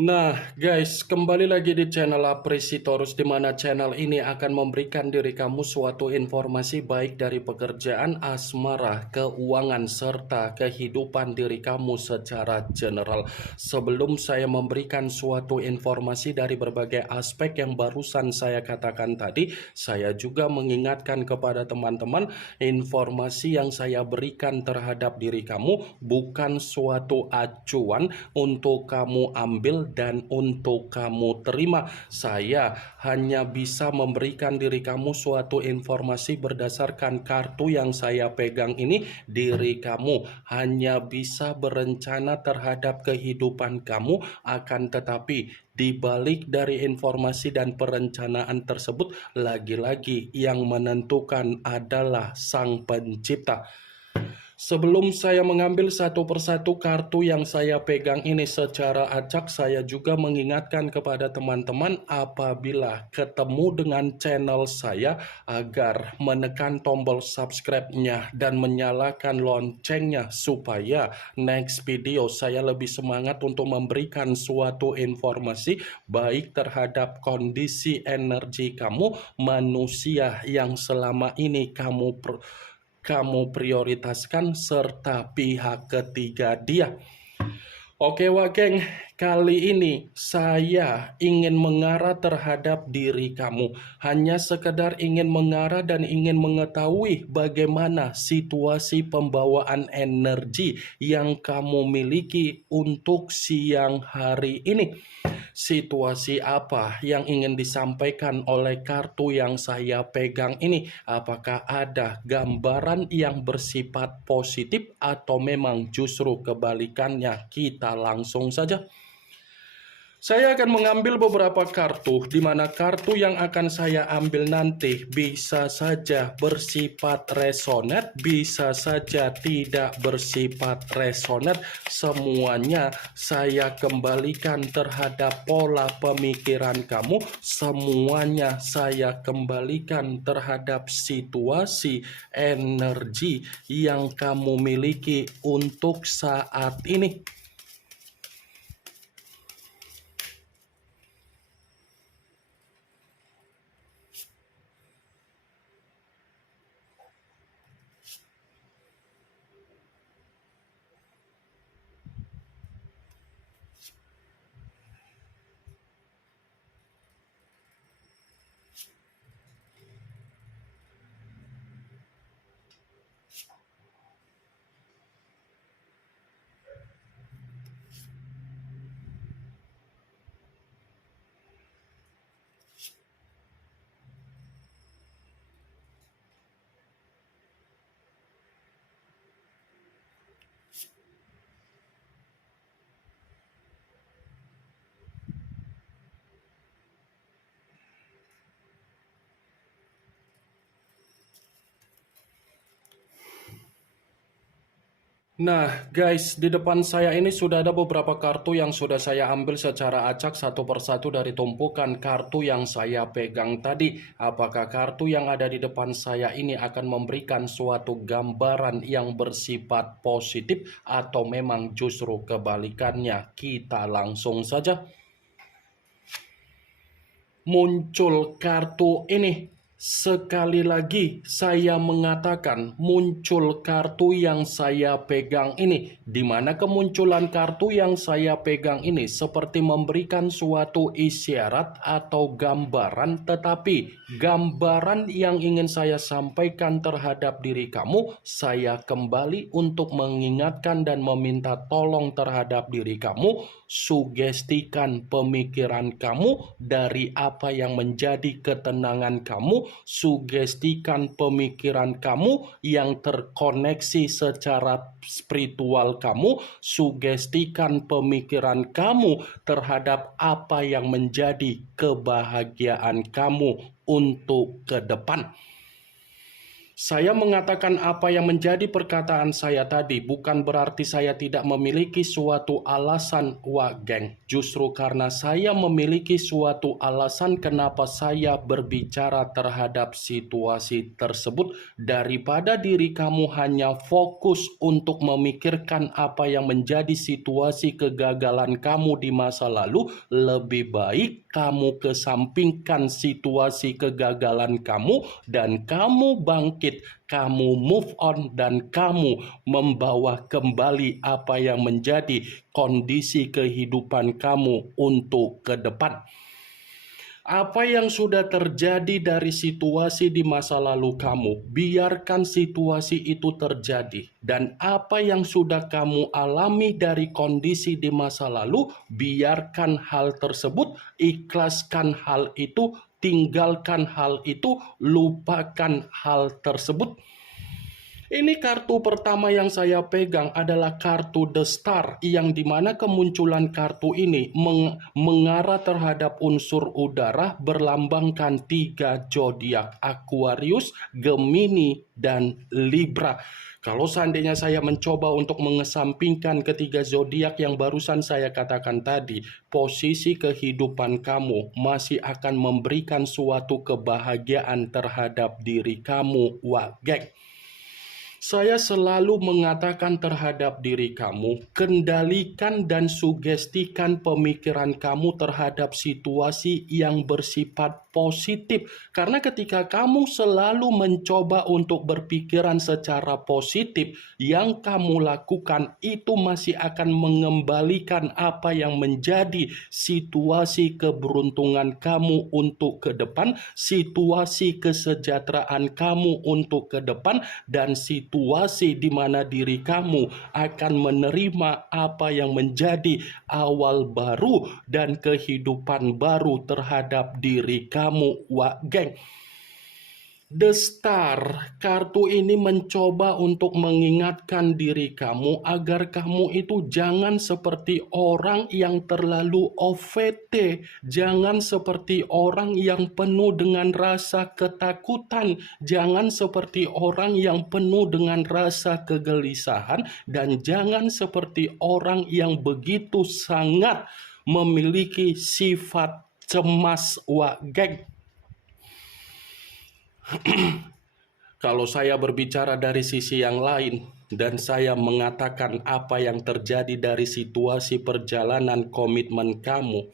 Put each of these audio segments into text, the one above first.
Nah, guys, kembali lagi di channel Apresitorus, di mana channel ini akan memberikan diri kamu suatu informasi baik dari pekerjaan, asmara, keuangan, serta kehidupan diri kamu secara general. Sebelum saya memberikan suatu informasi dari berbagai aspek yang barusan saya katakan tadi, saya juga mengingatkan kepada teman-teman, informasi yang saya berikan terhadap diri kamu bukan suatu acuan untuk kamu ambil dan untuk kamu terima. Saya hanya bisa memberikan diri kamu suatu informasi berdasarkan kartu yang saya pegang ini. Diri kamu hanya bisa berencana terhadap kehidupan kamu, akan tetapi di balik dari informasi dan perencanaan tersebut, lagi-lagi yang menentukan adalah Sang Pencipta. Sebelum saya mengambil satu persatu kartu yang saya pegang ini secara acak, saya juga mengingatkan kepada teman-teman apabila ketemu dengan channel saya agar menekan tombol subscribe-nya dan menyalakan loncengnya supaya next video saya lebih semangat untuk memberikan suatu informasi baik terhadap kondisi energi kamu, manusia yang selama ini kamu prioritaskan, serta pihak ketiga dia. Oke Wageng, kali ini saya ingin mengarah terhadap diri kamu. Hanya sekedar ingin mengarah dan ingin mengetahui bagaimana situasi pembawaan energi yang kamu miliki untuk siang hari ini. Situasi apa yang ingin disampaikan oleh kartu yang saya pegang ini? Apakah ada gambaran yang bersifat positif atau memang justru kebalikannya? Kita langsung saja. Saya akan mengambil beberapa kartu, di mana kartu yang akan saya ambil nanti bisa saja bersifat resonate, bisa saja tidak bersifat resonate. Semuanya saya kembalikan terhadap pola pemikiran kamu, semuanya saya kembalikan terhadap situasi energi yang kamu miliki untuk saat ini. Nah guys, di depan saya ini sudah ada beberapa kartu yang sudah saya ambil secara acak satu persatu dari tumpukan kartu yang saya pegang tadi. Apakah kartu yang ada di depan saya ini akan memberikan suatu gambaran yang bersifat positif atau memang justru kebalikannya? Kita langsung saja. Muncul kartu ini. Sekali lagi saya mengatakan muncul kartu yang saya pegang ini, di mana kemunculan kartu yang saya pegang ini seperti memberikan suatu isyarat atau gambaran, tetapi gambaran yang ingin saya sampaikan terhadap diri kamu, saya kembali untuk mengingatkan dan meminta tolong terhadap diri kamu. Sugestikan pemikiran kamu dari apa yang menjadi ketenangan kamu, sugestikan pemikiran kamu yang terkoneksi secara spiritual kamu, sugestikan pemikiran kamu terhadap apa yang menjadi kebahagiaan kamu untuk ke depan. Saya mengatakan apa yang menjadi perkataan saya tadi bukan berarti saya tidak memiliki suatu alasan, Wak Geng. Justru karena saya memiliki suatu alasan kenapa saya berbicara terhadap situasi tersebut, daripada diri kamu hanya fokus untuk memikirkan apa yang menjadi situasi kegagalan kamu di masa lalu, lebih baik kamu kesampingkan situasi kegagalan kamu dan kamu bangkit, kamu move on, dan kamu membawa kembali apa yang menjadi kondisi kehidupan kamu untuk ke depan. Apa yang sudah terjadi dari situasi di masa lalu kamu, biarkan situasi itu terjadi. Dan apa yang sudah kamu alami dari kondisi di masa lalu, biarkan hal tersebut, ikhlaskan hal itu, tinggalkan hal itu, lupakan hal tersebut. Ini kartu pertama yang saya pegang adalah kartu The Star, yang dimana kemunculan kartu ini mengarah terhadap unsur udara berlambangkan 3 zodiak: Aquarius, Gemini, dan Libra. Kalau seandainya saya mencoba untuk mengesampingkan ketiga zodiak yang barusan saya katakan tadi, posisi kehidupan kamu masih akan memberikan suatu kebahagiaan terhadap diri kamu, Wak Geng. Saya selalu mengatakan terhadap diri kamu, kendalikan dan sugestikan pemikiran kamu terhadap situasi yang bersifat positif. Karena ketika kamu selalu mencoba untuk berpikiran secara positif, yang kamu lakukan itu masih akan mengembalikan apa yang menjadi situasi keberuntungan kamu untuk ke depan, situasi kesejahteraan kamu untuk ke depan, dan situasi di mana diri kamu akan menerima apa yang menjadi awal baru dan kehidupan baru terhadap diri kamu, Wak Geng. The Star, kartu ini mencoba untuk mengingatkan diri kamu agar kamu itu jangan seperti orang yang terlalu OVT, jangan seperti orang yang penuh dengan rasa ketakutan, jangan seperti orang yang penuh dengan rasa kegelisahan, dan jangan seperti orang yang begitu sangat memiliki sifat cemas, Wak Geng. Kalau saya berbicara dari sisi yang lain dan saya mengatakan apa yang terjadi dari situasi perjalanan komitmen kamu,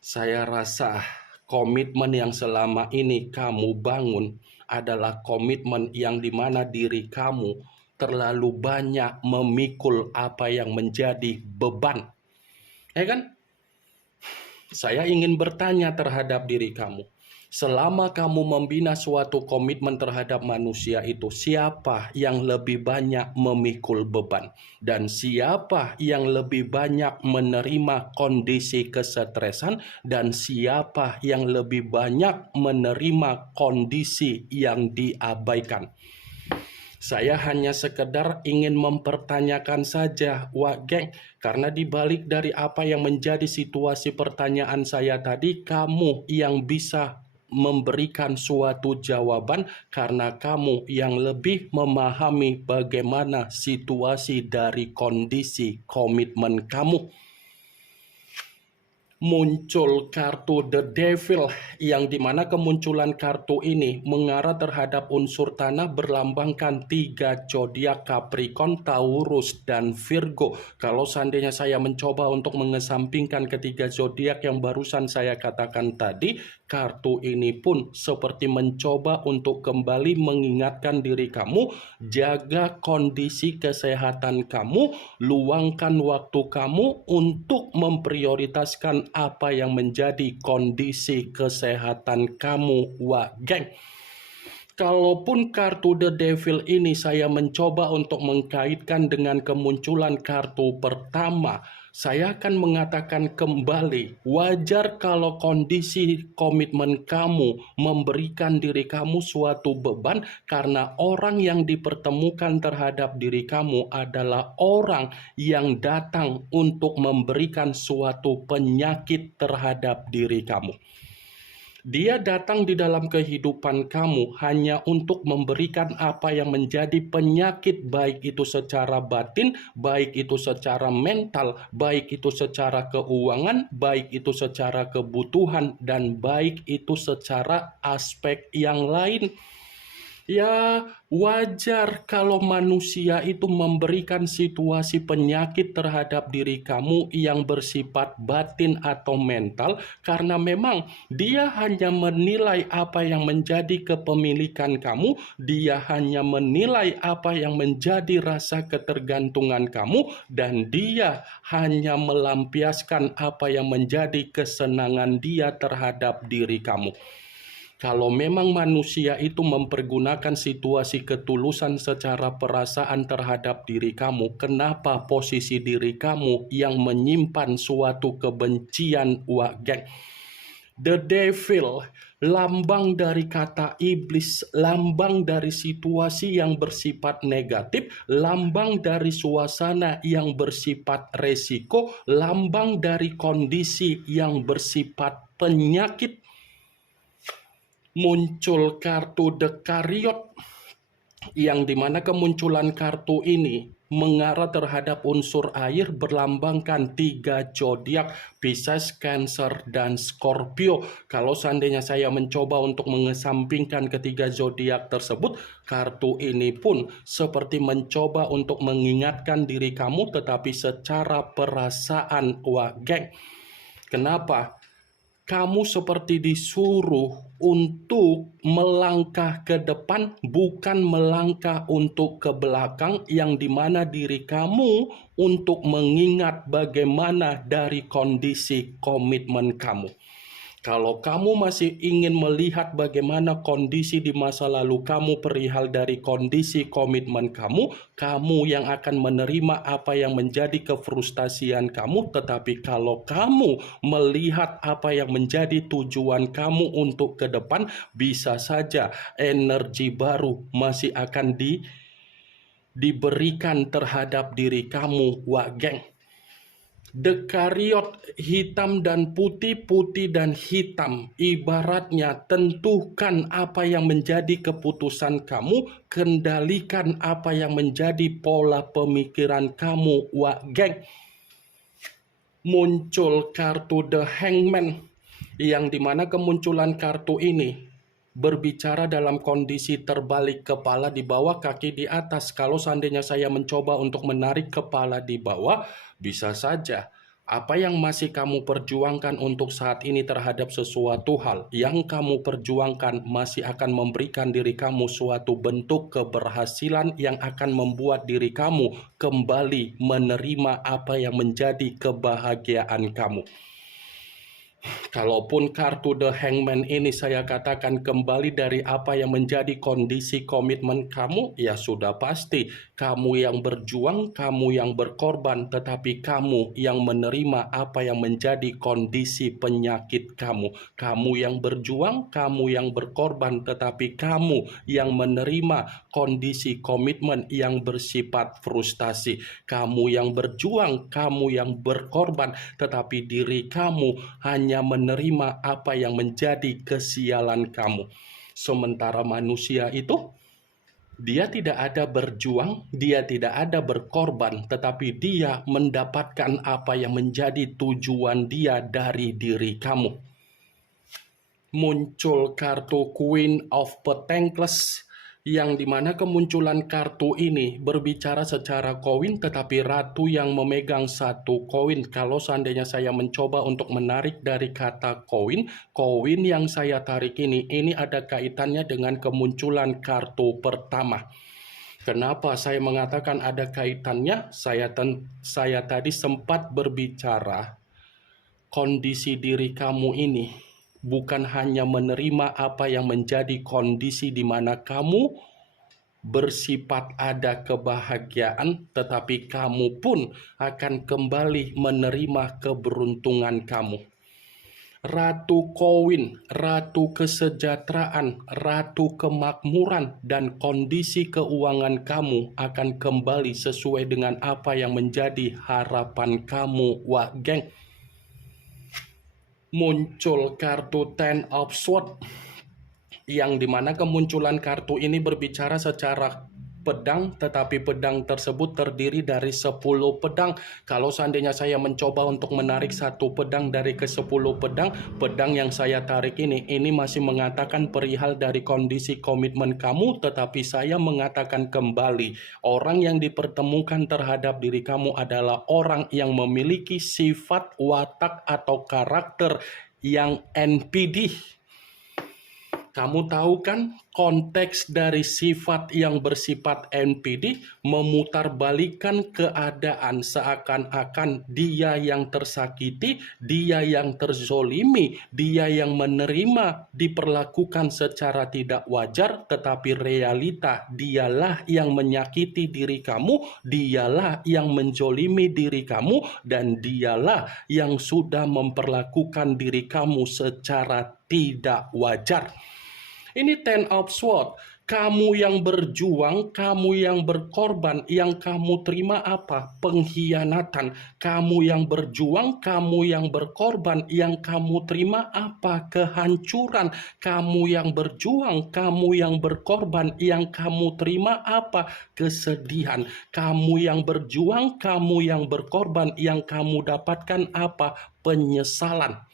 saya rasa komitmen yang selama ini kamu bangun adalah komitmen yang dimana diri kamu terlalu banyak memikul apa yang menjadi beban. Ya kan? Saya ingin bertanya terhadap diri kamu. Selama kamu membina suatu komitmen terhadap manusia itu, siapa yang lebih banyak memikul beban? Dan siapa yang lebih banyak menerima kondisi kesetresan? Dan siapa yang lebih banyak menerima kondisi yang diabaikan? Saya hanya sekedar ingin mempertanyakan saja, Wak Geng, karena dibalik dari apa yang menjadi situasi pertanyaan saya tadi, kamu yang bisa memberikan suatu jawaban karena kamu yang lebih memahami bagaimana situasi dari kondisi komitmen kamu. Muncul kartu The Devil, yang dimana kemunculan kartu ini mengarah terhadap unsur tanah berlambangkan 3 zodiak: Capricorn, Taurus, dan Virgo. Kalau seandainya saya mencoba untuk mengesampingkan ketiga zodiak yang barusan saya katakan tadi, kartu ini pun seperti mencoba untuk kembali mengingatkan diri kamu, jaga kondisi kesehatan kamu, luangkan waktu kamu untuk memprioritaskan apa yang menjadi kondisi kesehatan kamu, Wak Geng. Kalaupun kartu The Devil ini saya mencoba untuk mengkaitkan dengan kemunculan kartu pertama, saya akan mengatakan kembali, wajar kalau kondisi komitmen kamu memberikan diri kamu suatu beban, karena orang yang dipertemukan terhadap diri kamu adalah orang yang datang untuk memberikan suatu penyakit terhadap diri kamu. Dia datang di dalam kehidupan kamu hanya untuk memberikan apa yang menjadi penyakit, baik itu secara batin, baik itu secara mental, baik itu secara keuangan, baik itu secara kebutuhan, dan baik itu secara aspek yang lain. Ya, wajar kalau manusia itu memberikan situasi penyakit terhadap diri kamu yang bersifat batin atau mental, karena memang dia hanya menilai apa yang menjadi kepemilikan kamu, dia hanya menilai apa yang menjadi rasa ketergantungan kamu, dan dia hanya melampiaskan apa yang menjadi kesenangan dia terhadap diri kamu. Kalau memang manusia itu mempergunakan situasi ketulusan secara perasaan terhadap diri kamu, kenapa posisi diri kamu yang menyimpan suatu kebencian? Geng? The devil, lambang dari kata iblis, lambang dari situasi yang bersifat negatif, lambang dari suasana yang bersifat resiko, lambang dari kondisi yang bersifat penyakit. Muncul kartu The Chariot, yang dimana kemunculan kartu ini mengarah terhadap unsur air, berlambangkan 3 zodiak, Pisces, Cancer, dan Scorpio. Kalau seandainya saya mencoba untuk mengesampingkan ketiga zodiak tersebut, kartu ini pun seperti mencoba untuk mengingatkan diri kamu, tetapi secara perasaan. Geng, kenapa? Kamu seperti disuruh untuk melangkah ke depan, bukan melangkah untuk ke belakang, yang dimana diri kamu untuk mengingat bagaimana dari kondisi komitmen kamu. Kalau kamu masih ingin melihat bagaimana kondisi di masa lalu kamu perihal dari kondisi komitmen kamu, kamu yang akan menerima apa yang menjadi kefrustasian kamu. Tetapi kalau kamu melihat apa yang menjadi tujuan kamu untuk ke depan, bisa saja energi baru masih akan diberikan terhadap diri kamu. Geng. The Chariot, hitam dan putih, putih dan hitam. Ibaratnya tentukan apa yang menjadi keputusan kamu, kendalikan apa yang menjadi pola pemikiran kamu. Geng. Muncul kartu The Hangman, yang dimana kemunculan kartu ini berbicara dalam kondisi terbalik, kepala di bawah, kaki di atas. Kalau seandainya saya mencoba untuk menarik kepala di bawah, bisa saja apa yang masih kamu perjuangkan untuk saat ini terhadap sesuatu hal yang kamu perjuangkan masih akan memberikan diri kamu suatu bentuk keberhasilan yang akan membuat diri kamu kembali menerima apa yang menjadi kebahagiaan kamu. Kalaupun kartu The Hangman ini saya katakan kembali dari apa yang menjadi kondisi komitmen kamu, ya sudah pasti kamu yang berjuang, kamu yang berkorban, tetapi kamu yang menerima apa yang menjadi kondisi penyakit kamu. Kamu yang berjuang, kamu yang berkorban, tetapi kamu yang menerima kondisi komitmen yang bersifat frustasi. Kamu yang berjuang, kamu yang berkorban, tetapi diri kamu hanya menerima apa yang menjadi kesialan kamu. Sementara manusia itu, dia tidak ada berjuang, dia tidak ada berkorban, tetapi dia mendapatkan apa yang menjadi tujuan dia dari diri kamu. Muncul kartu Queen of Pentacles, yang dimana kemunculan kartu ini berbicara secara koin, tetapi ratu yang memegang satu koin. Kalau seandainya saya mencoba untuk menarik dari kata koin, koin yang saya tarik ini ada kaitannya dengan kemunculan kartu pertama. Kenapa saya mengatakan ada kaitannya? Saya tadi sempat berbicara kondisi diri kamu ini bukan hanya menerima apa yang menjadi kondisi di mana kamu bersifat ada kebahagiaan, tetapi kamu pun akan kembali menerima keberuntungan kamu. Ratu koin, ratu kesejahteraan, ratu kemakmuran, dan kondisi keuangan kamu akan kembali sesuai dengan apa yang menjadi harapan kamu. Geng. muncul kartu Ten of Swords, yang dimana kemunculan kartu ini berbicara secara pedang, tetapi pedang tersebut terdiri dari 10 pedang. Kalau seandainya saya mencoba untuk menarik satu pedang dari ke-10 pedang, pedang yang saya tarik ini masih mengatakan perihal dari kondisi komitmen kamu, tetapi saya mengatakan kembali, orang yang dipertemukan terhadap diri kamu adalah orang yang memiliki sifat, watak, atau karakter yang NPD. Kamu tahu kan konteks dari sifat yang bersifat NPD memutarbalikkan keadaan, seakan-akan dia yang tersakiti, dia yang terzolimi, dia yang menerima diperlakukan secara tidak wajar, tetapi realita dialah yang menyakiti diri kamu, dialah yang menjolimi diri kamu, dan dialah yang sudah memperlakukan diri kamu secara tidak wajar. Ini Ten of Swords. Kamu yang berjuang, kamu yang berkorban, yang kamu terima apa? Pengkhianatan. Kamu yang berjuang, kamu yang berkorban, yang kamu terima apa? Kehancuran. Kamu yang berjuang, kamu yang berkorban, yang kamu terima apa? Kesedihan. Kamu yang berjuang, kamu yang berkorban, yang kamu dapatkan apa? Penyesalan.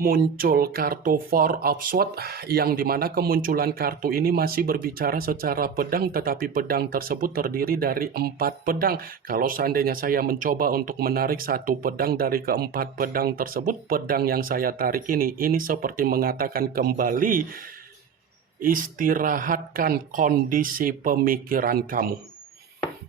Muncul kartu Four of Swords, yang dimana kemunculan kartu ini masih berbicara secara pedang, tetapi pedang tersebut terdiri dari 4 pedang. Kalau seandainya saya mencoba untuk menarik satu pedang dari ke-4 pedang tersebut, pedang yang saya tarik ini seperti mengatakan kembali, istirahatkan kondisi pemikiran kamu,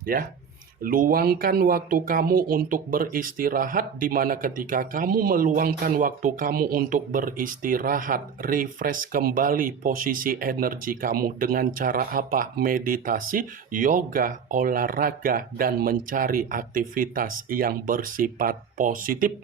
ya. Luangkan waktu kamu untuk beristirahat, di mana ketika kamu meluangkan waktu kamu untuk beristirahat, refresh kembali posisi energi kamu dengan cara apa? Meditasi, yoga, olahraga, dan mencari aktivitas yang bersifat positif.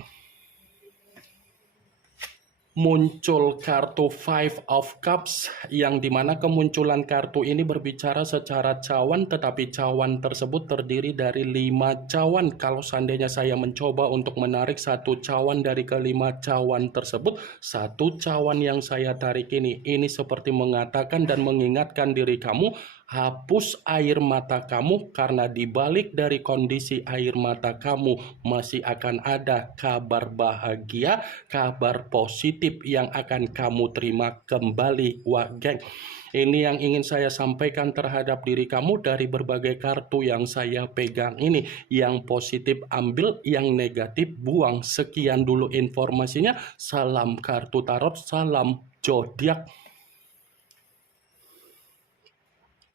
Muncul kartu Five of Cups, yang dimana kemunculan kartu ini berbicara secara cawan, tetapi cawan tersebut terdiri dari 5 cawan. Kalau seandainya saya mencoba untuk menarik satu cawan dari kelima cawan tersebut, satu cawan yang saya tarik ini seperti mengatakan dan mengingatkan diri kamu, hapus air mata kamu, karena di balik dari kondisi air mata kamu masih akan ada kabar bahagia, kabar positif yang akan kamu terima kembali, wah geng. Ini yang ingin saya sampaikan terhadap diri kamu dari berbagai kartu yang saya pegang ini. Yang positif ambil, yang negatif buang. Sekian dulu informasinya. Salam kartu tarot, salam zodiak.